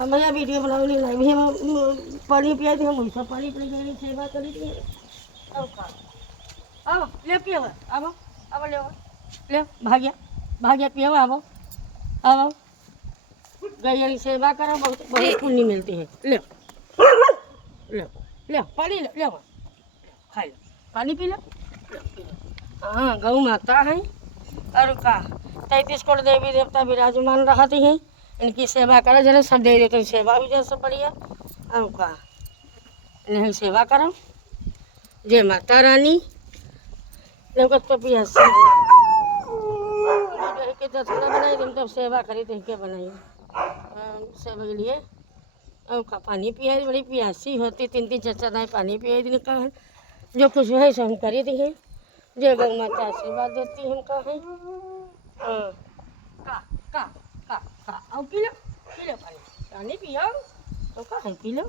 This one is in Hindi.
हम भैया वीडियो बनावली नहीं भी हम पानी पिया थी हम वैसा पानी पी गई सेवा करी थी अब का अब ले पियो अब ले भाग्या पियो अब अब गैया की सेवा करो बहुत बहुत पुण्य मिलती है ले ले ले पानी ले खा लो पानी पी लो हाँ गौ माता है और का 33 करोड़ देवी देवता विराजमान रहती हैं इनकी सेवा करो जरा सब दे देते सेवा भी जैसे बढ़िया और का इन्हें सेवा करो जय माता रानी लोग तो पियासी के दक्षिणा बनाई तुम तब सेवा करी तो के बनाई सेवा के लिए और का पानी पियाई बड़ी प्यासी होती 3-3 4-4 दाएँ पानी पियाई दिन का है जो कुछ है सो हम करी दी है जय गौ माता आशीर्वाद देती हम का है का और पी लो पानी पानी पियो तो का है पी लो